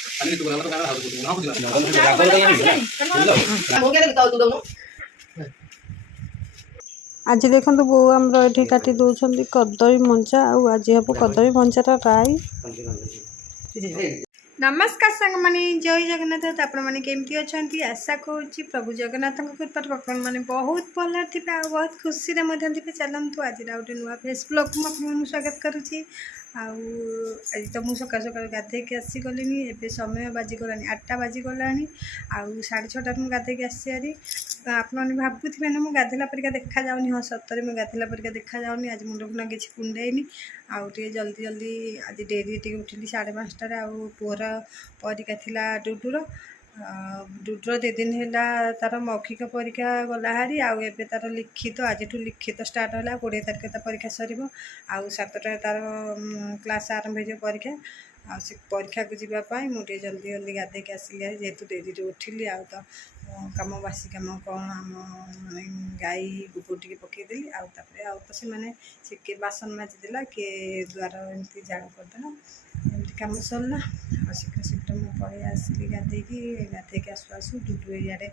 आज देखो बो आम ये काटी दौरान कदली मंजा आज हम कदली मंजार राई। नमस्कार सांग माने जय जगन्नाथ। तो आपण मैंने केमती अच्छा आशा करुँची प्रभु जगन्नाथ कृपा आपण मैंने बहुत भल थे बहुत खुशी थे। चलतु आज गोटे नुआ फेस ब्लॉग को स्वागत करुँची। आज तो मुझे सका सका गाधे आसीगली एवं समय बाजिगला 8टा बाजिगला आउ 6:30 मुझे गाधे आसी आपने भावुथे ना मुझे गाधेला परिका देखा जाऊनी। हाँ सतरे मुझे गाधेला परिका देखा जाऊनी। आज मुंड फुंड किसी कुंडेनी आउे जल्दी जल्दी आज डेरी टे उठिली 5:30 आउ पुअर परीक्षा थिला डुडुर डुडुर 2 दिन है तार मौखिक परीक्षा गला हारी आउ तार लिखित आज लिखित स्टार्ट है 20 तारिख परीक्षा सर आउ 7टा तार क्लास आरंभ हो परीक्षा आ से परीक्षा को जीवाई मुझे जल्दी जल्दी गाधे आसिली जेहेतु डेरी उठिली आ तो कम बासी कम कौन आम माने गाई गोबर टे पकईदेली तो से मैंने से किए बासन माजिदेला किए द्वार एमती झाड़ करदेला एमती कम सरला आ शीघ्र शीघ्र मुझे पलि आसिली गाधे आसू आसू डुडू यारे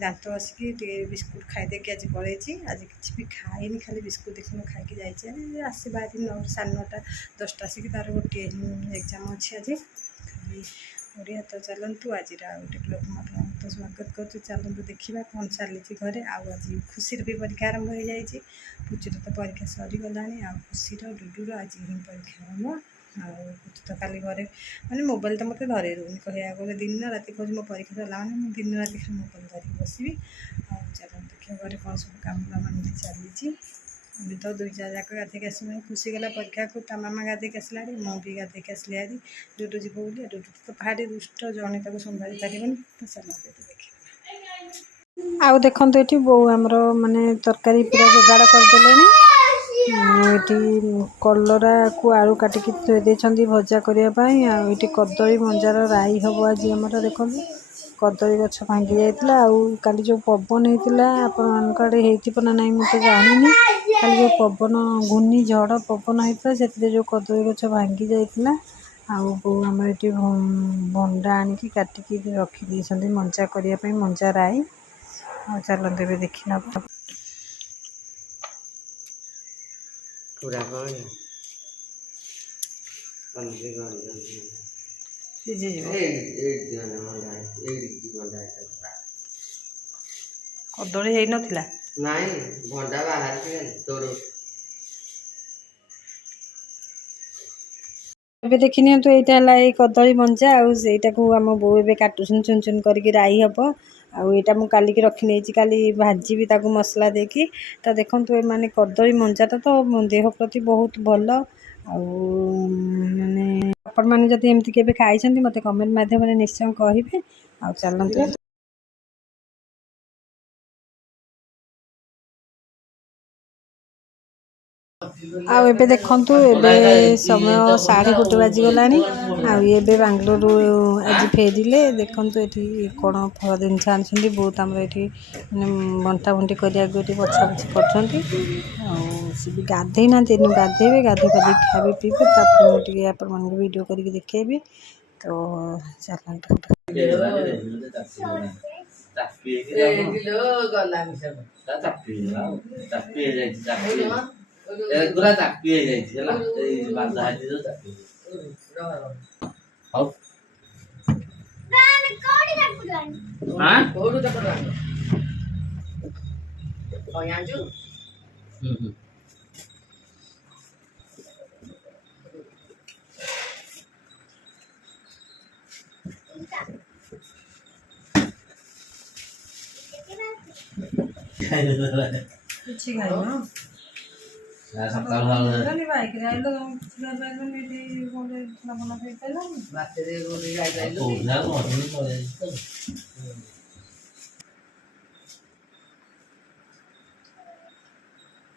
दांत आसिक बिस्कुट खाईदे आज पलैची। आज किसी भी खाई खाली बिस्कुट देखने खाई जाइए आसवा 9:30 10टा आसिक तार गोटे एग्जाम अच्छी आज खाली ओडिया। तो चलतु आज गोटे ब्लॉग तो स्वागत कर चलतु देखा कौन चली घरे आज खुशी भी परीक्षा आरंभ हो जाए। पुचुर तो परीक्षा सरीगला आ खुशी डुडुर आज ही परीक्षा आरंभ पुचु तो खाली घरे मैंने मोबाइल तो मतलब धरे रोनी कह दिन राति कह मो परीक्षा सरला मैंने दिन राति खाली मोबाइल धरिक बसबी चल देखिए घरे कौन सब कम दाम चली। अभी तो 2-4 जाक गाधे आस खुशी गला परीक्षा को ता मामा गाधे आसला मु भी गाधे आसली हारी डुडू जीव बोली डुडू तो भारी दुष्ट जड़े ताको संभाली पारे तो चल देखिए। आउ देखो ये बो आमर माने तरकारी पूरा जोगाड़ करदे कलरा को आलू काटिक थोड़ी भजा करने ये कदली मंजार राई हम आज आम देखो कदली गछ भांगी जाइए काली जो पवन होता आपड़े होना ना मुझे जानी खाली जो पवन घूर्णी झड़ पवन होता से जो कदली गछ भांगी जाइए आउ आम ये भंडा आणिकी काटिकी रखी मंजा करने मंजा राई आ चलते भी देखी ना कदली है नथिला नाई भंडा बाहर तोड़ ए देखी नि तो यहाँ है कदली मंजा आईटा को आम बो ए काटुन चुन चुन करके राई हम आईटा मुझे कालिकी रखी नहीं काली भाजी भी ताकू मसला देकी तो देखो माने कदली मंजाटा तो देह प्रति बहुत भल माने आपण मैंने जब एमती के खाई मत कमेंट मध्यम निश्चय कहे आ चलते आबे देखु ए समय 1:30 बाजिगला ये बांग्लोर आज फेरिले देखु ये कौन फल जिनस आनी बहुत आम ये बंटा बंटी करने बछा बछी कर गाधे ना गाधे गाधे पाधे खाए पीबे मुझे आप वीडियो करके देखेबी तो चलते पूरा चापी है जाला ए बांधा हाथी जो चापी हाउ रान कोडी जापुदान हां कोडू जापुदान ओ यांजू कुछ खाइनो सकाल वाला नहीं बाइक रे आइलो छुआ बैगन में बोले ना बना के पहला बाते रे बोले जाइलो तो ना मधुर पड़े तो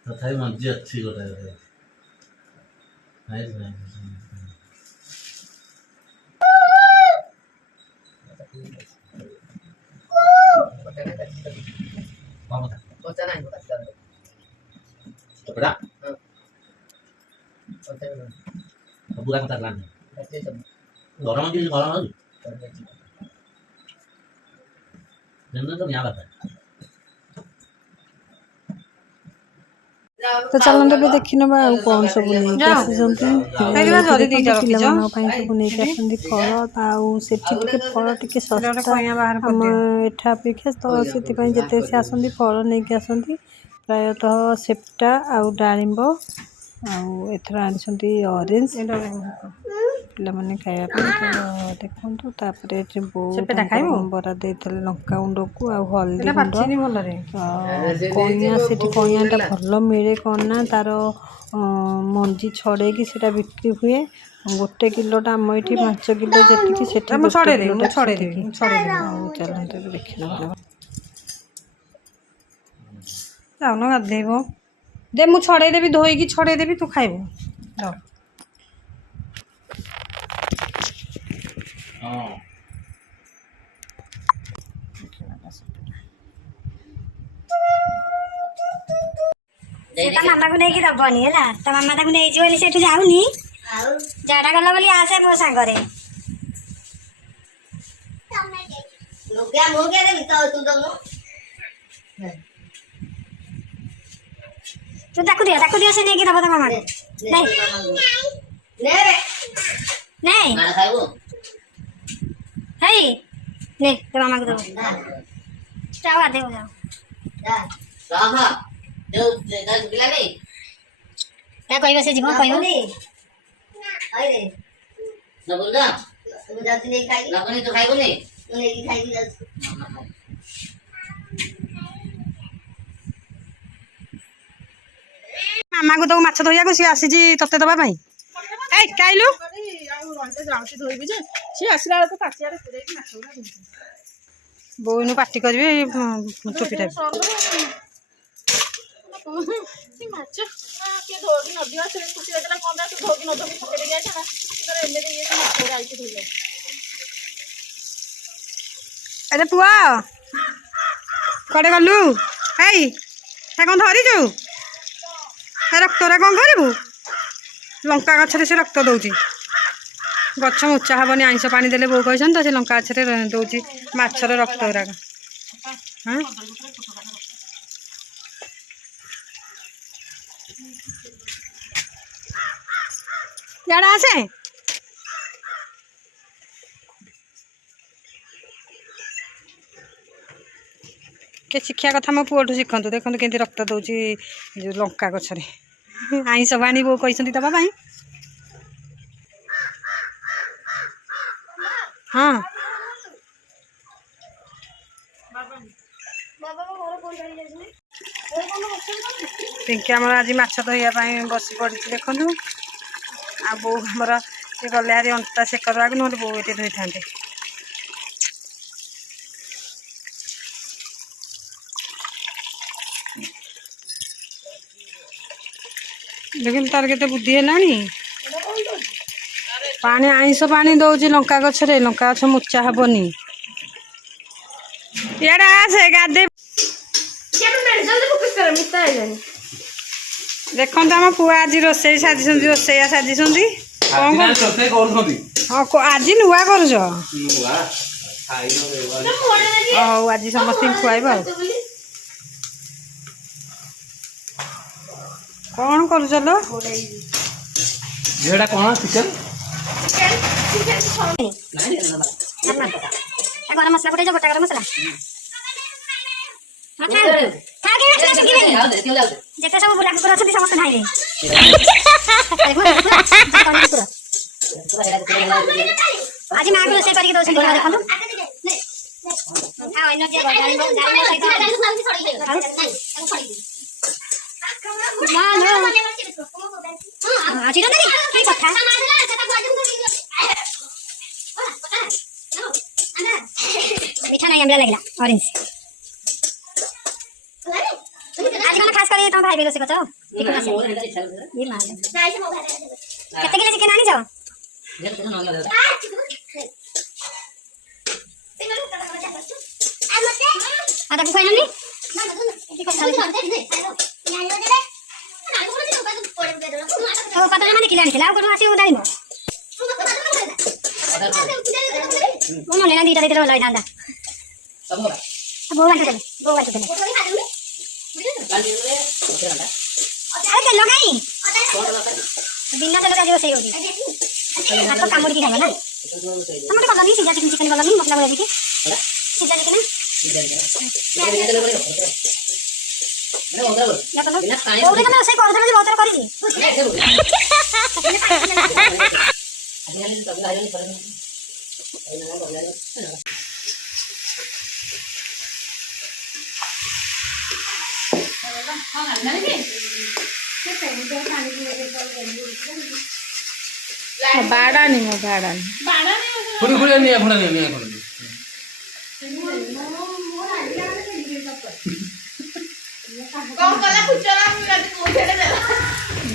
तथापि मजी अच्छी गोटा नाइस नाइस मामा बच्चा नहीं बच्चा बड़ा बुरा कथा लान गरम कि गरम जन्नत तो यहाँ आता है। तो चलते भी देखी ना कौन सब नहीं पिलानी फल से फल टी सस्ता आम एठा अपेक्षा तो से जिते सी आसती फल नहीं आसती प्रायतः सेप्टा आउ डालिंब आथर आनी ऑरेंज पिलाने खाया देखु बरा दे लंका गुंड को हल्दी गुंड कईया से कईयाटा भल मिले कौन ना तार मंजी छड़े कि बिक्री हुए गोटे किलोटा आम ये 5 किलो जी चलते देखना जाऊन गाधेब दे मु छड़े देवी धोईकी छड़े देवी तू खाइबू मामा को नहीं दबनी है तो मामा ताक नहीं से जाऊनी झाड़ा गला बोली आसे मो सांगरे तू ताकू दियो से नहीं दब तो मामा नहीं है ले तो मामा को दब जाओ आ दे जाओ क्या कहबो से जीवन कहबो अरे न बोल जा तू जाती नहीं खाई लगनी तो खाइबो नहीं नहीं खाई मामा को तो माछ धोइया सी आसी तते दबा भाई ए काइलु बोइनु पार्टी करी टोपी अरे पुआ कड़े गलु है कौन धरीचु रक्तरा कौन करू लंका गछरे से रक्त दौची गछ उच्चा हेनी आईस पानी देले बो कहते तो से लंका गछरे दौची माछर रक्त गुराक हाँ याड़ा आसे के शिक्षा कथा मो पुओ शिखु देखो केमती रक्त दौची लंका गछरे आईस पानी बो कहते दबा हाँ पिंकी आम आज माछ धोइया बस पड़ी देखु आ बो आमर से गले हारी अंता सेक देवा ना बो ये धोई था लेकिन तार के बुद्धि है पानी आईस पानी दौची लंका गछरे लंका गछ मुचा हेनी इे आसे गाधे देखो आम पुआ आज रोसे साजी रोसैया साजी कौन आज नुआ कर आज समस्त खुआब कौन कर गरम मसला पटे गोटा गरम मसला जिते सब बुला कुकुर अच्छे समस्त खाइबे आज माँ को रोसे करके दो देखो मीठा नहीं आमला लगला ऑरेंज आज कौन खास कर तुम भाई बेलो से कतो ठीक है ये मार कितने किलो चिकन आनी जाओ आता को खाइलो नी तो पता नहीं किलो आनी खिलाओ को आसी उदाई ମୁଁ ମନେ ନା ଦିଟା ଦେଇଥିଲେ ଭଲ ହେଇଥାନ୍ତା ବୋଉ ବାଣ୍ଟୁ ଦେଲେ ଆରେ ତେଲ କାଇଁ ବିନା ତେଲ ଆଜି ରୋଷେଇ ହଉଛି ହାତ କାମୁଡ଼ିକି ଖାଇବ ନା ତମେ କଲନି ସିଝା ଚିକେନ ଚିକେନ କଲନି ମସଲା ଗୋଳେଇ ଦେଇକି ସିଝା ଚିକେନ କୋଉଠି ତମେ ରୋଷେଇ କରୁଥିଲ ଯେ ବହୁତ ଥର କରିଛି ବାଡ଼ାନି ମୋ ବାଡ଼ାନି ଖୁଡ଼ି ଖୁଡ଼ି ନିଆ ଖୁଡ଼ା ନିଆ ଖୁଡ଼ା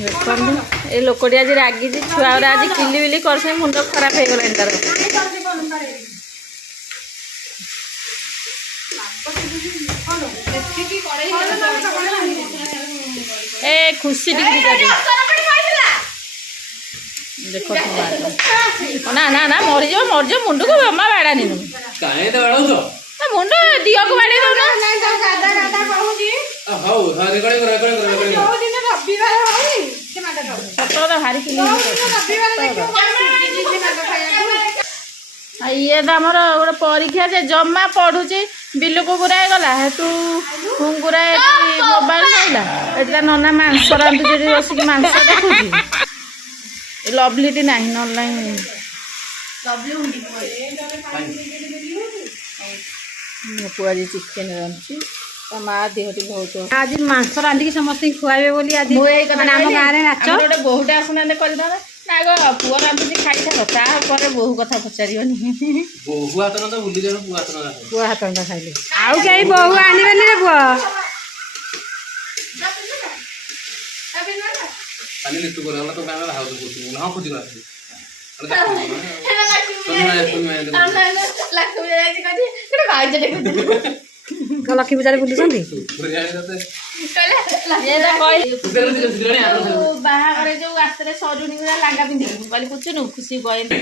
ଦେଖନ୍ତୁ ଏ ଲୋକଟି ଆଜି ରାଗିଛି ଛୁଆଗୁରା ଆଜି କିଲିବିଲି କରୁଛନ୍ତି ମୁଣ୍ଡ ଖରାପ ହେଇଗଲାଣି ତାର ଏ ଖୁସି ଟିକେ ଦେଖ ନା ନା ନା ମରିଯିବ ମୁଣ୍ଡକୁ ଜମା ବାଡ଼ାନି କାହିଁ ତ ବାଡ଼ଉଛ ମୁଣ୍ଡ ଦିଅକୁ ବାଡ଼େଇ ଦଉନ ହଉ ରେକର୍ଡିଂ ସତ କଥା ଭାରି କିଲି ଇଏ ତ ଆମର ଗୋଟେ ପରୀକ୍ଷା ଯେ ଜମା ପଢୁଛି ବିଲକୁ ଗୁରାଏ ଗଲା ହେଠୁ ଗୁରାଏ ମୋବାଇଲ ଖାଇଲା ଏଠି ତା ନନା ମାଂସ ରାନ୍ଧୁଛି ଏଠି ବସିକି ମାଂସ ଦେଖୁଛି ଲଭଲିଟି ନାହିଁ ନହେଲେ ନାହିଁ ମୋ ପୁଅ ଆଜି ଚିକେନ ରାନ୍ଧୁଛି ତା ମା ଦେହଟି ବହୁତ ଆଜି ମାଂସ ରାନ୍ଧିକି ସମସ୍ତଙ୍କୁ ଖୁଆଇବେ ବୋଲି ଆଜି ମୁଁ ଏଇ କଥା ଆମ ଗାଁରେ ନାଚ ଗୋଟେ ବୋହୁଟେ ଆସୁନାହାନ୍ତି କରିଥାନ୍ତା ନା ଆଗ ପୁଅ ରାନ୍ଧୁଛି ଖାଇଥାନ୍ତ ତାପରେ ବୋହୁ କଥା ପଚାରିବନି ବୋହୁ ହାତ ତ ଭୁଲି ଯାଉ ପୁଅ ହାତ ପୁଅ ହାତ ଖାଇଲେ ଆଉ କେହି ବୋହୁ ଆଣିବେନି ରେ ପୁଅ ଖାଲି ଲିଟୁ করে আমরা তো ক্যামেরা হাউস করছি না খুঁজি করছি ଲକ୍ଷ୍ମୀ ପୂଜାରେ ବୁଲୁଛନ୍ତି ବାହାଘରେ ଯୋଉ ଆସିଥିଲେ ସରୁଣି ଗୁରା ଲାଙ୍ଗା ପିନ୍ଧିକି ମୁଁ କହିଲି କୁଚୁନୁ ଖୁସି ବଏନି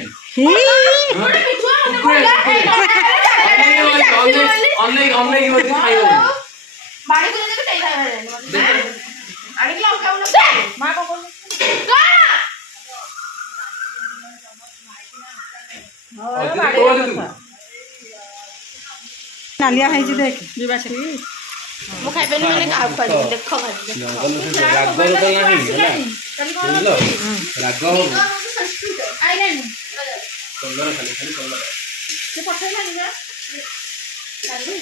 ନାଲିଆ ହେଇଛି ଦେଖ ମୁଁ ଖାଇପାରିନି ମାନେ କାହାକୁ ଖାଇବି ଦେଖ ରାଗ